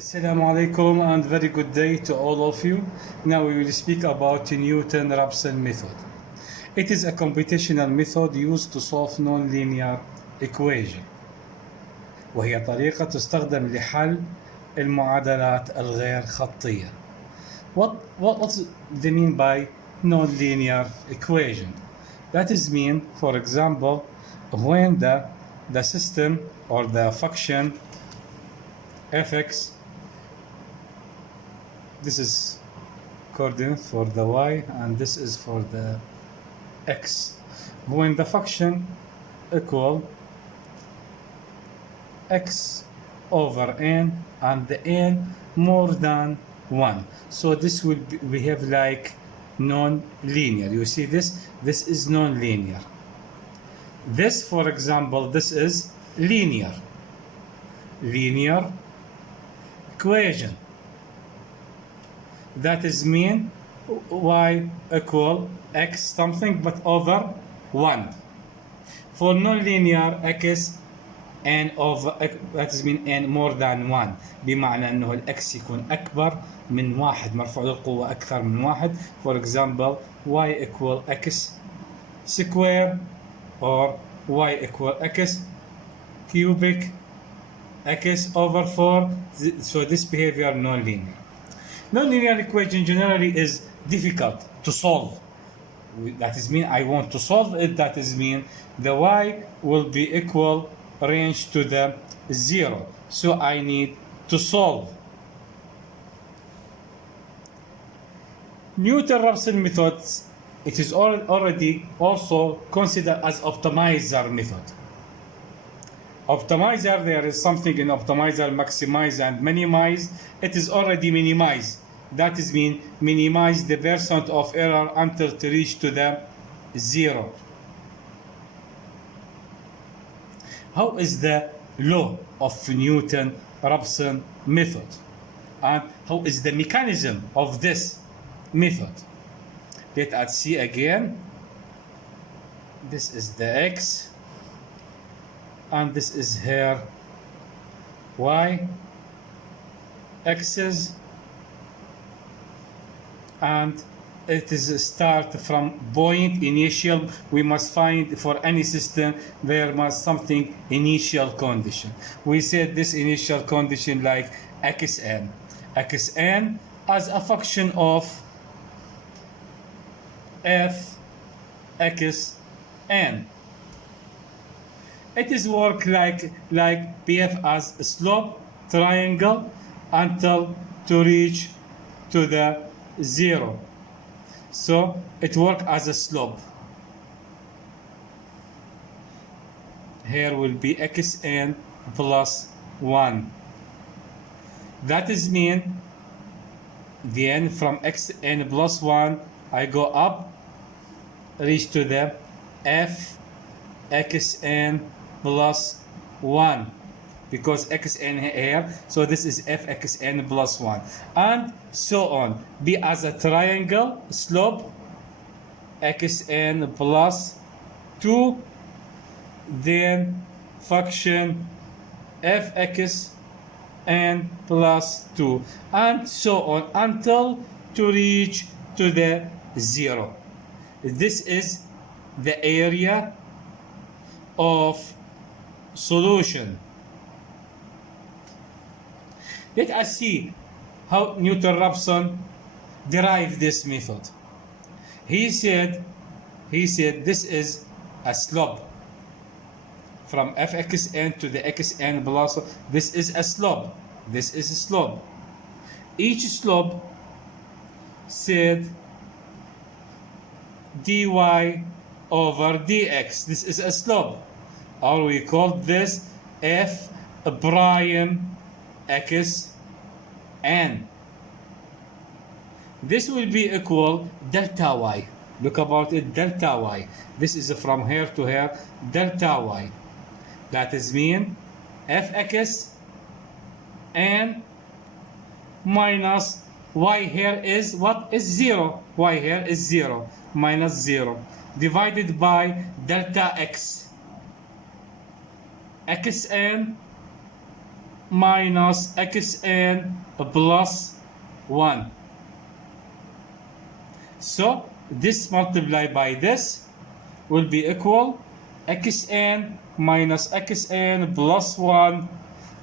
Assalamu alaikum and very good day to all of you. Now we will speak about Newton-Raphson method. It is a computational method used to solve non-linear equation. وهي طريقة تستخدم لحل المعادلات الغير خطية. What's the mean by non-linear equation? That is mean, for example, when the system or the function fx, this is coordinate for the y and this is for the x. When the function equal x over n and the n more than 1, so this will behave like non-linear. You see this is non-linear. This, for example, this is linear equation. That is mean y equal x something but over 1. For non-linear x n over, that is mean n more than 1، بمعنى انه الاكس يكون اكبر من 1، مرفوع للقوة اكثر من 1. For example, y equal x square or y equal x cubic x over 4. So this behavior non-linear. Non-linear equation generally is difficult to solve. That is mean I want to solve it. That is mean the y will be equal range to the 0. So I need to solve. Newton-Raphson methods, it is already also considered as optimizer method. Optimizer, there is something in optimizer, maximize and minimize. It is already minimized. That is mean minimize the percent of error until to reach to the 0. How is the law of Newton-Raphson method? And how is the mechanism of this method? Let us see again. This is the x and this is here y axis, and it is a start from point initial. We must find for any system there must something initial condition. We said this initial condition like xn as a function of f xn. It is work like behave as a slope triangle until to reach to the 0. So it work as a slope. Here will be xn plus 1. That is mean then from xn plus 1 I go up, reach to the f xn plus 1, because xn here, so this is f xn plus 1, and so on. Be as a triangle slope xn plus 2, then function f xn plus 2, and so on until to reach to the 0. This is the area of solution. Let us see how Newton-Raphson derived this method. He said this is a slope from fxn to the xn plus. This is a slope. This is a slope. Each slope said dy over dx. This is a slope, or we call this f prime xn. This will be equal delta y. Look about it, delta y. This is from here to here, delta y. That is mean fx n minus y here is what is 0. Y here is 0 minus 0 divided by delta x xn minus xn plus 1. So this multiplied by this will be equal xn minus xn plus 1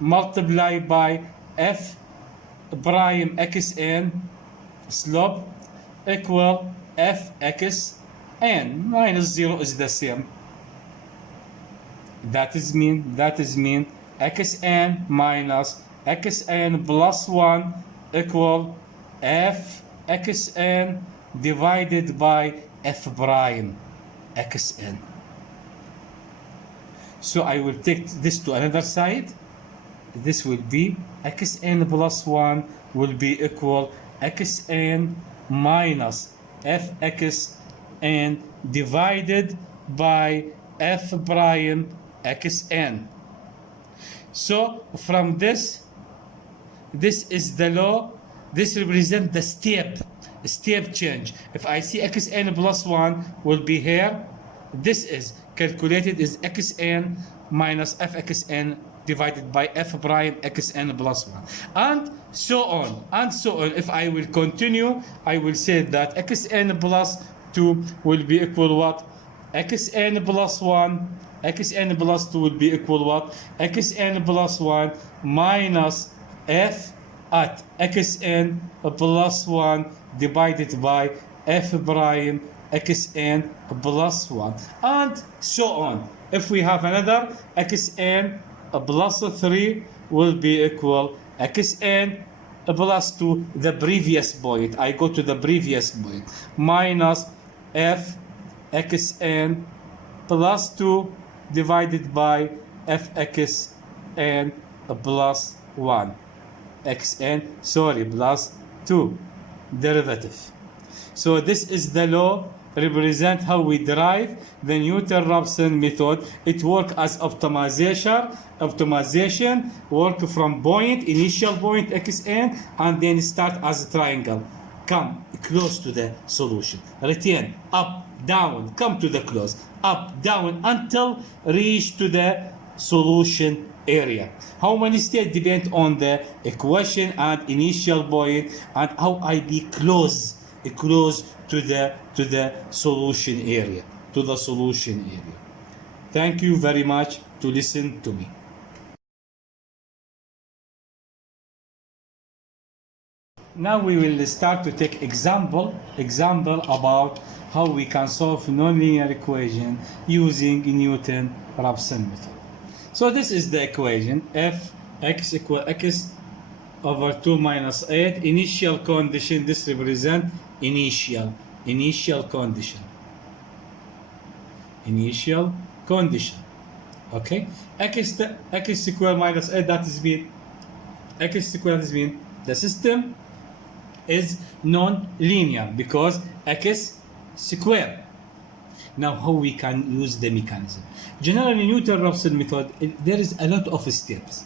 multiplied by f prime xn slope equal fxn minus 0 is the same. That is mean xn minus xn plus 1 equal fxn divided by f prime xn. So I will take this to another side. This will be xn plus 1 will be equal xn minus fxn divided by f prime xn. So from this is the law. This represents the step change. If I see xn plus 1 will be here, this is calculated as xn minus fxn divided by f prime xn plus 1, and so on and so on. If I will continue, I will say that xn plus 2 will be equal what? Xn plus 1, xn plus 2 will be equal what? Xn plus 1 minus f at xn plus 1 divided by f prime xn plus 1, and so on. If we have another, xn plus 3 will be equal xn plus 2, the previous point. I go to the previous point, minus f xn plus 2 divided by fxn plus 1 plus 2 derivative. So this is the law represent how we derive the Newton-Raphson method. It works as optimization, work from point, initial point xn, and then start as a triangle. Come close to the solution. Return, up, down, come to the close, up, down, until reach to the solution area. How many steps depend on the equation and initial point, and how I be close to the solution area, Thank you very much to listen to me. Now we will start to take example about how we can solve nonlinear equation using Newton-Raphson method. So this is the equation, f x equal x over 2 minus 8. Initial condition, this represent initial condition. Okay, x square minus 8, that is mean x square is mean the system is non-linear because x square. Now how we can use the mechanism? Generally Newton-Raphson method, there is a lot of steps,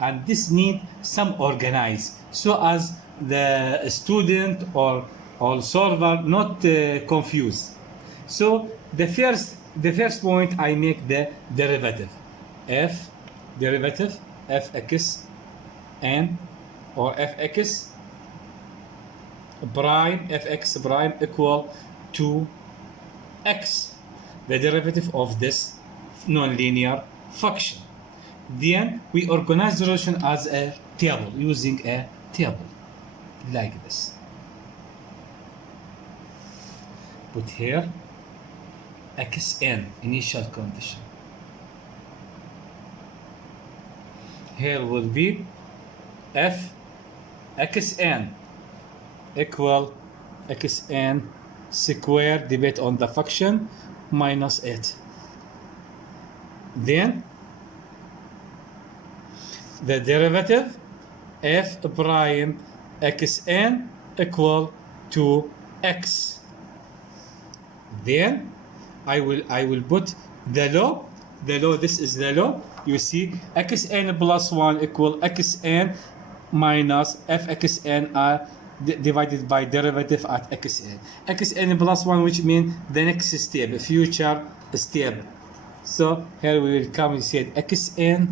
and this need some organize so as the student or solver not confused. So the first point, I make the derivative fx n or fx prime equal to x, the derivative of this nonlinear function. Then we organize the solution as a table, using a table like this. Put here xn, initial condition. Here will be f xn equal xn square, depend on the function, minus 8. Then the derivative f prime xn equal to x. Then I will put the law. This is the law. You see, xn plus 1 equal xn minus fxn divided by derivative at xn. Xn plus 1, which means the next step, future step. So here we will come, we said xn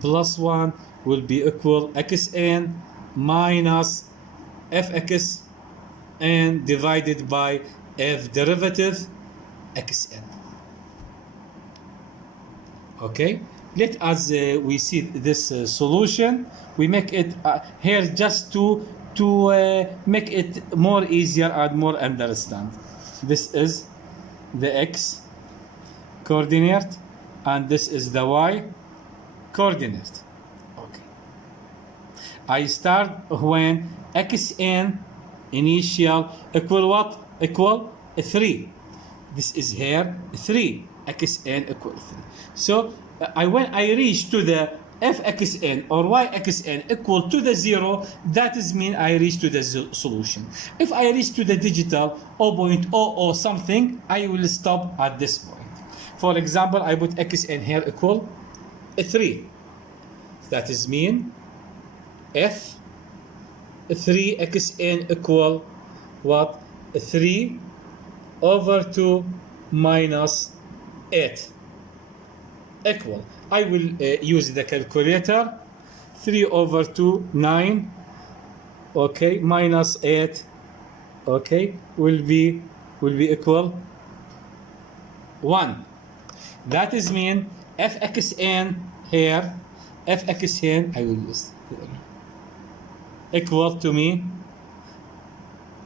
plus 1 will be equal xn minus fx n divided by f derivative xn. Okay, let us we see this solution. We make it here just to make it more easier and more understand. This is the x coordinate and this is the y coordinate. Okay, I start when xn initial equal what? Equal 3. This is here 3. xn equal 3. So when I reach to the fxn or yxn equal to the 0, that is mean I reach to the solution. If I reach to the digital 0.00 something, I will stop at this point. For example, I put xn here equal 3. That is mean f 3xn equal what? 3 over 2 minus 8 equal. I will use the calculator. 3 over 2, 9. Okay, minus 8. Okay, will be equal 1. That is mean fxn here, fxn I will use equal to me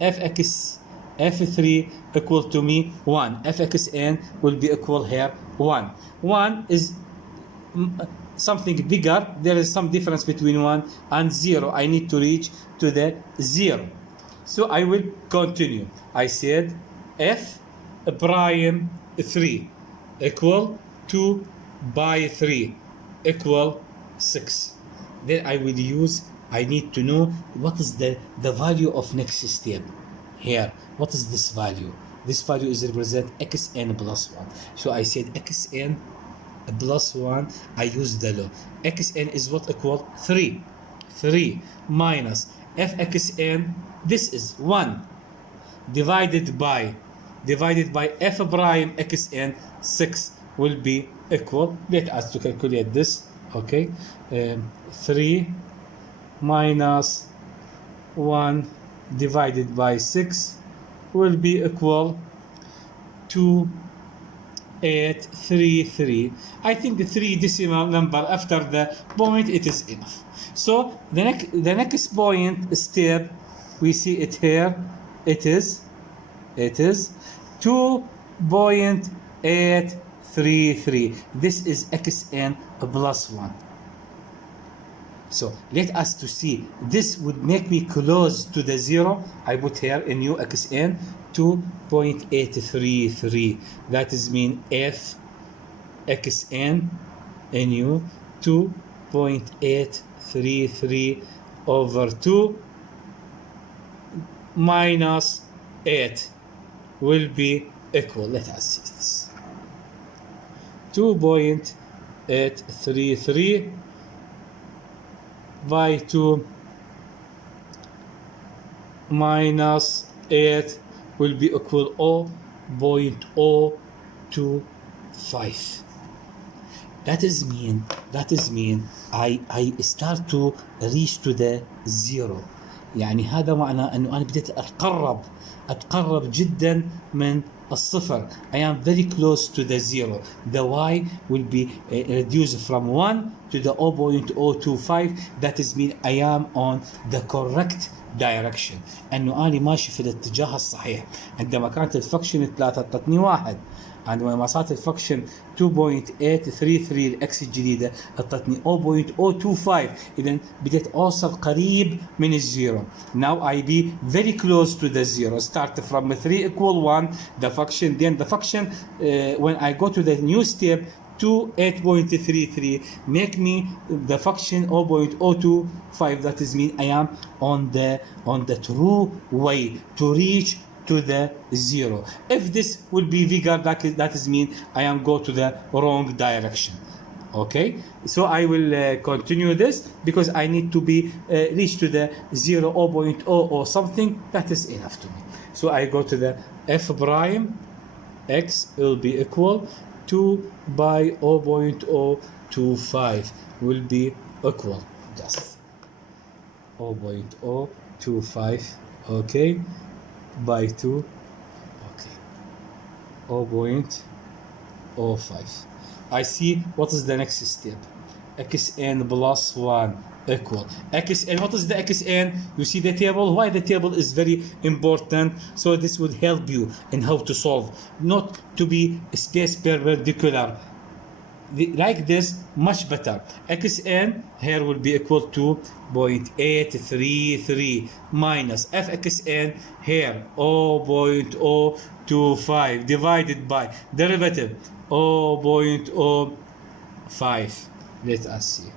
f3 equal to me 1. fxn will be equal here 1. 1 is something bigger. There is some difference between 1 and 0. I need to reach to the 0. So I will continue. I said f prime 3 equal 2 by 3 equal 6. Then I will use, I need to know what is the value of next step here. What is this value? This value is represent xn plus 1. So I said xn plus 1. I use the law. xn is what? Equal 3. 3 minus fxn. This is 1 divided by f prime xn 6 will be equal. Let us to calculate this. Okay, 3 minus 1 divided by 6 will be equal 2833. I think the 3 decimal number after the point, it is enough. So the next point step, we see it here. It is 2.833. This is xn plus 1. So let us to see. This would make me close to the 0. I put here a new xn 2.833. That is mean f xn a new 2.833 over 2 minus 8 will be equal. Let us see this. 2.833 by 2 minus 8 will be equal 0.025. That is mean I start to reach to the 0. يعني هذا معنى انه انا بديت اتقرب جدا من الصفر. I am very close to the 0. The y will be reduced from 1 to the 0.025. That is mean I am on the correct direction. انه انا ماشي في الاتجاه الصحيح. عندما كانت الفكشن 3 تعطيني 1. عندما صارت الفكشن 2.833 الاكس الجديده اعطتني 0.025. اذا بديت اوصل قريب من الزيرو. Now I be very close to the zero. Start from 3 equal 1 the function, then the function when I go to the new step to 8.33 make me the function 0.025. That is mean I am on the true way to reach to the 0. If this will be bigger, that is mean I am go to the wrong direction. Okay, so I will continue this because I need to be reach to the 0.0 or something. That is enough to me. So I go to the f prime x will be equal 2 by 0.025 will be equal just 0.025, okay, by 2, okay, 0.05. I see what is the next step. Xn plus 1 equal Xn. What is the Xn? You see the table. Why the table is very important? So this would help you in how to solve, not to be space perpendicular. Like this, much better. Xn here will be equal to 0.833 minus fxn here 0.025 divided by derivative 0.05. Let us see.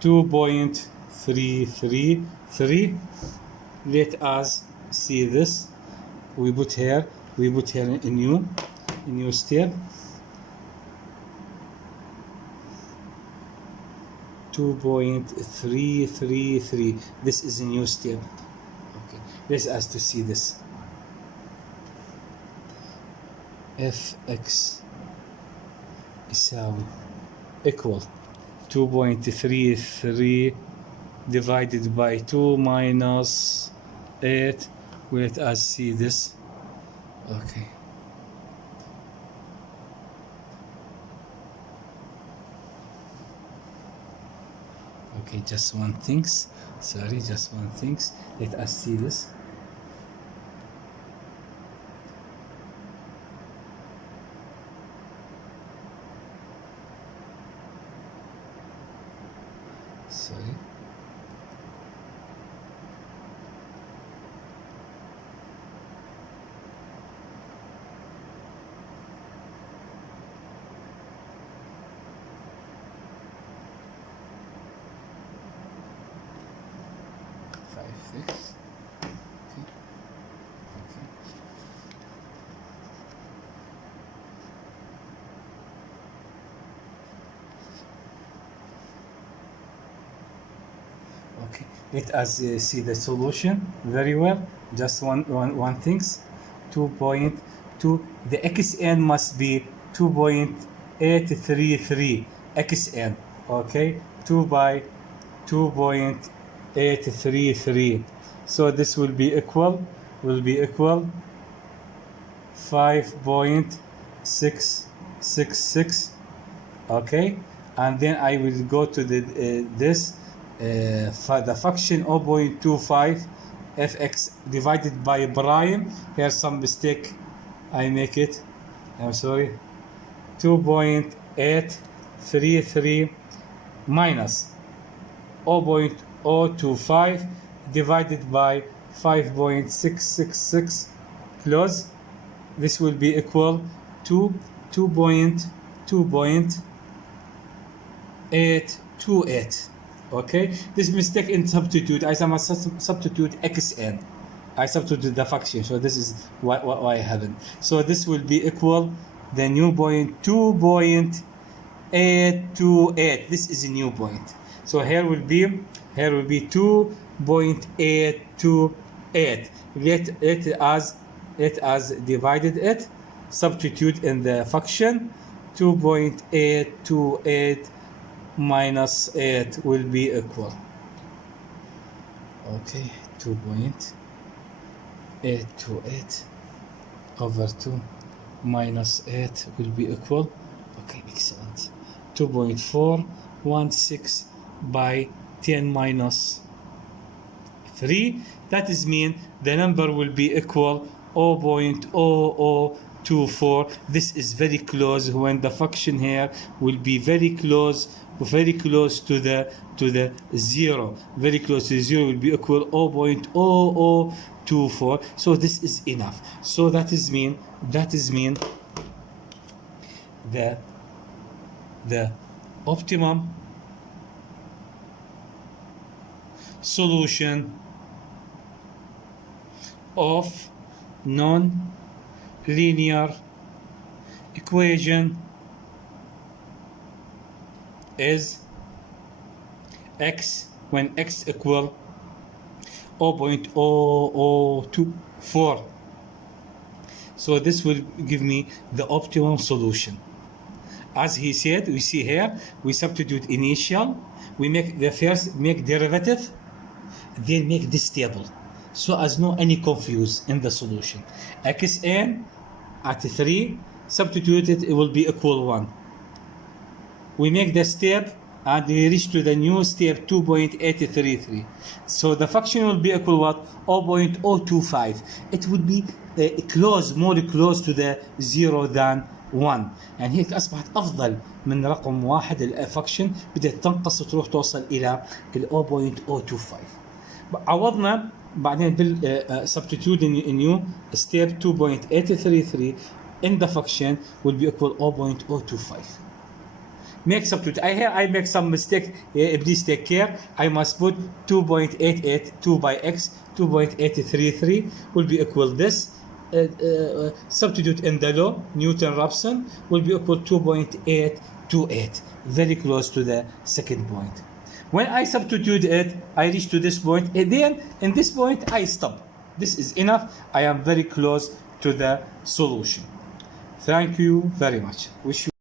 2.333. Let us see this. We put here a new step. 2.333. This is a new step. Okay, let us to see this. fx يساوي equal 2.33 divided by 2 minus 8. Let us see this. Okay. Okay, just one things. Sorry, just one things. Let us see this. Sorry. Okay, let us see the solution very well. Just one things. 2.2. The xn must be 2.833 xn. Okay, 2 by 2.833. So this will be equal 5.666. Okay, and then I will go to the the function 0.25 fx divided by prime. Here's some mistake I make it. I'm sorry. 2.833 minus 0.025 divided by 5.666 close. This will be equal to 2.828. Okay, this mistake in substitute. I must substitute xn. I substitute the function, so this is why I haven't. So this will be equal the new point 2.828. This is a new point. So here will be 2.828. Let us divided it. Substitute in the function 2.828 minus 8 will be equal. Okay, 2.828 over 2 minus 8 will be equal. Okay, excellent. 2.416 by 10 minus 3. That is mean the number will be equal 0.0024. This is very close when the function here will be very close to the zero. Very close to zero will be equal 0.0024. So this is enough. So that is mean the optimum solution of non-linear equation is x when x equal 0.0024. So this will give me the optimum solution. As he said, we see here, we substitute initial, we make the first make derivative, then make this table, so as no any confuse in the solution. Xn at 3, substituted, it will be equal 1. We make the step and we reach to the new step 2.833. So the function will be equal what? 0.025. It will be close, more close to the 0 than 1. يعني هيك أصبحت أفضل من رقم واحد. الفانكشن بدأت تنقص وتروح توصل إلى ال 0.025. عوضنا بعدين بال substitute in new step 2.833 in the function will be equal 0.025. Make substitute. I make some mistake. Please take care. I must put 2.882 by x. 2.833 will be equal this. Substitute in the law. Newton-Raphson will be equal 2.828. Very close to the second point. When I substitute it, I reach to this point. And then in this point, I stop. This is enough. I am very close to the solution. Thank you very much. Wish you